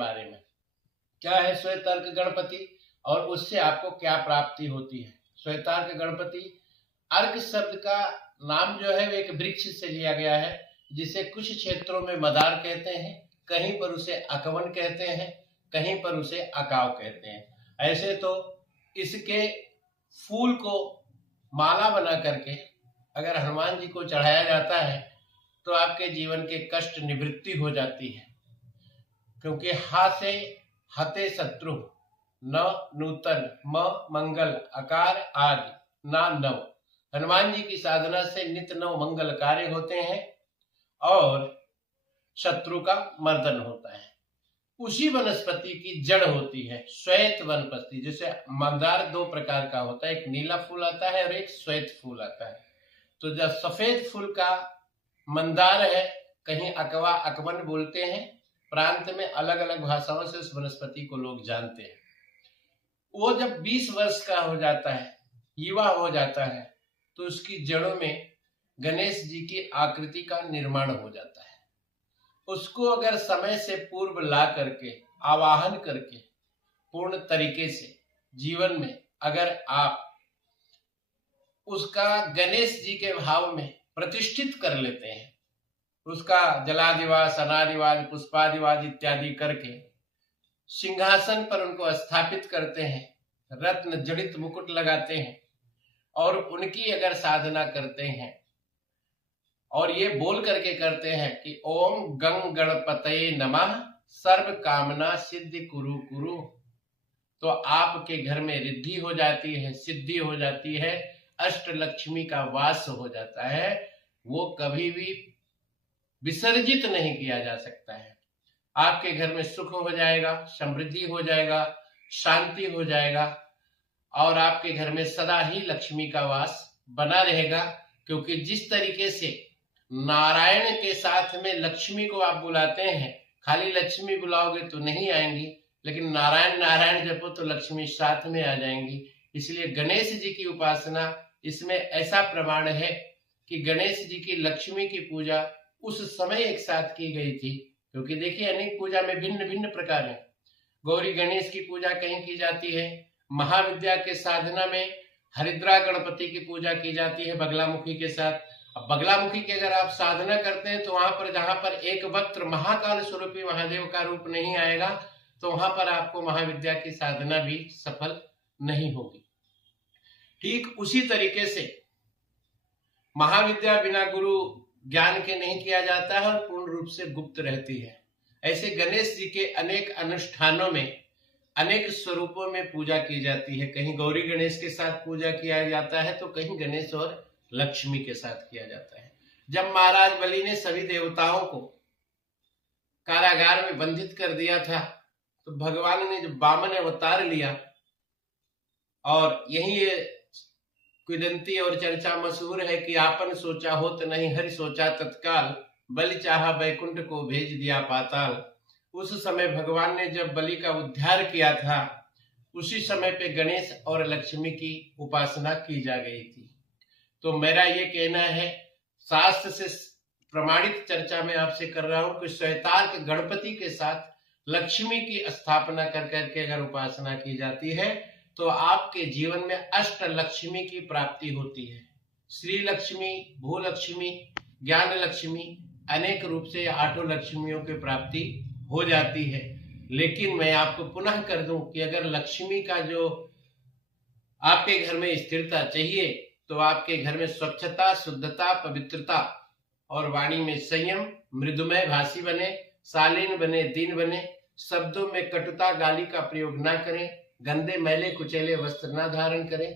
बारे में। क्या है श्वेतार्क गणपति और उससे आपको क्या प्राप्ति होती है। श्वेतार्क गणपति, अर्क शब्द का नाम जो है वो एक वृक्ष से लिया गया है, जिसे कुछ क्षेत्रों में मदार कहते हैं, कहीं पर उसे अकवन कहते हैं, कहीं पर उसे अकाव कहते हैं। ऐसे तो इसके फूल को माला बना करके अगर हनुमान जी को चढ़ाया जाता है तो आपके जीवन के कष्ट निवृत्ति हो जाती है, क्योंकि हा से हते शत्रु, न नूतन, म मंगल, अकार आदि ना नव। हनुमान जी की साधना से नित्य नव मंगल कार्य होते हैं और शत्रु का मर्दन होता है। उसी वनस्पति की जड़ होती है श्वेत वनस्पति। जैसे मंदार दो प्रकार का होता है, एक नीला फूल आता है और एक श्वेत फूल आता है। तो जब सफेद फूल का मंदार है, कहीं अकवा अकवन बोलते हैं, प्रांत में अलग अलग भाषाओं से उस वनस्पति को लोग जानते हैं। वो जब 20 वर्ष का हो जाता है, युवा हो जाता है, तो उसकी जड़ों में गणेश जी की आकृति का निर्माण हो जाता है। उसको अगर समय से पूर्व ला करके आवाहन करके पूर्ण तरीके से जीवन में अगर आप उसका गणेश जी के भाव में प्रतिष्ठित कर लेते हैं, उसका जलादिवास, अनादिवास, पुष्पादिवास इत्यादि करके सिंहासन पर उनको स्थापित करते हैं, रत्न जड़ित मुकुट लगाते हैं और उनकी अगर साधना करते हैं और ये बोल करके करते हैं कि ओम गंग गणपतये नमः सर्व कामना सिद्धि कुरु कुरु, तो आपके घर में रिद्धि हो जाती है, सिद्धि हो जाती है, अष्ट लक्ष्मी का वास हो जाता है। वो कभी भी विसर्जित नहीं किया जा सकता है। आपके घर में सुख हो जाएगा, समृद्धि हो जाएगा, शांति हो जाएगा और आपके घर में सदा ही लक्ष्मी का वास बना रहेगा। क्योंकि जिस तरीके से नारायण के साथ में लक्ष्मी को आप बुलाते हैं, खाली लक्ष्मी बुलाओगे तो नहीं आएंगी, लेकिन नारायण नारायण जपो तो लक्ष्मी साथ में आ जाएंगी। इसलिए गणेश जी की उपासना, इसमें ऐसा प्रमाण है कि गणेश जी की लक्ष्मी की पूजा उस समय एक साथ की गई थी। क्योंकि देखिए अनेक पूजा में भिन्न भिन्न प्रकार है। गौरी गणेश की पूजा कहीं की जाती है, महाविद्या के साधना में हरिद्रा गणपति की पूजा की जाती है बगलामुखी के साथ। अब बगलामुखी की अगर आप साधना करते हैं तो वहां पर जहां पर एक वक्त्र महाकाल स्वरूपी महादेव का रूप नहीं आएगा, तो वहां पर आपको महाविद्या की साधना भी सफल नहीं होगी। ठीक उसी तरीके से महाविद्या बिना गुरु ज्ञान के नहीं किया जाता है और पूर्ण रूप से गुप्त रहती है। ऐसे गणेश जी के अनेक अनुष्ठानों में अनेक स्वरूपों में पूजा की जाती है। कहीं गौरी गणेश के साथ पूजा किया जाता है तो कहीं गणेश और लक्ष्मी के साथ किया जाता है। जब महाराज बलि ने सभी देवताओं को कारागार में बंधित कर दिया था तो भगवान ने जब वामन अवतार लिया, और यही ये किदंती और चर्चा मशहूर है कि आपन सोचा होत नहीं हरि सोचा तत्काल, बलि चाहा बैकुंठ को भेज दिया पाताल। उस समय भगवान ने जब बलि का उद्धार किया था, उसी समय पे गणेश और लक्ष्मी की उपासना की जा गई थी। तो मेरा ये कहना है, शास्त्र से प्रमाणित चर्चा में आपसे कर रहा हूं कि श्वेतार्क गणपति के साथ लक्ष्मी की स्थापना कर करके अगर उपासना की जाती है तो आपके जीवन में अष्ट लक्ष्मी की प्राप्ति होती है। श्री लक्ष्मी, भूलक्ष्मी, ज्ञान लक्ष्मी, अनेक रूप से आठों लक्ष्मियों की प्राप्ति हो जाती है। लेकिन मैं आपको पुनः कर दूं कि अगर लक्ष्मी का जो आपके घर में स्थिरता चाहिए तो आपके घर में स्वच्छता, शुद्धता, पवित्रता और वाणी में संयम, मृदुमय भाषी बने, शालीन बने, दीन बने, शब्दों में कटुता गाली का प्रयोग ना करें, गंदे मैले कुचैले वस्त्र ना धारण करें,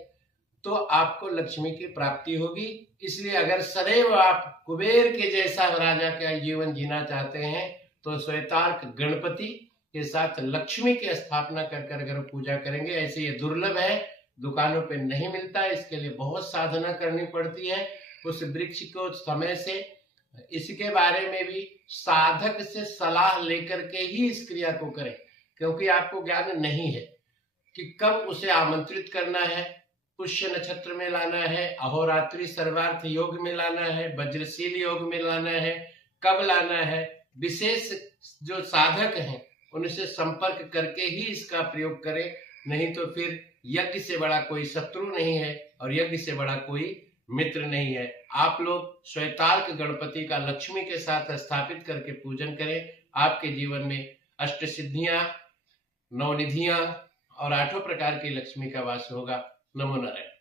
तो आपको लक्ष्मी की प्राप्ति होगी। इसलिए अगर सदैव आप कुबेर के जैसा राजा का जीवन जीना चाहते हैं तो श्वेतार्क गणपति के साथ लक्ष्मी की स्थापना कर अगर पूजा करेंगे, ऐसे ये दुर्लभ है, दुकानों पे नहीं मिलता है, इसके लिए बहुत साधना करनी पड़ती है। उस वृक्ष को समय से, इसके बारे में भी साधक से सलाह लेकर के ही इस क्रिया को करें, क्योंकि आपको ज्ञान नहीं है कि कब उसे आमंत्रित करना है, पुष्य नक्षत्र में लाना है, अहोरात्रि सर्वार्थ योग में लाना है, वज्रशील योग में लाना है, कब लाना है। विशेष जो साधक हैं उनसे संपर्क करके ही इसका प्रयोग करें, नहीं तो फिर यज्ञ से बड़ा कोई शत्रु नहीं है और यज्ञ से बड़ा कोई मित्र नहीं है। आप लोग श्वेतार्क गणपति का लक्ष्मी के साथ स्थापित करके पूजन करें। आपके जीवन में अष्ट सिद्धियां, नवनिधियां और 8 प्रकार की लक्ष्मी का वास होगा। नमो नारायण।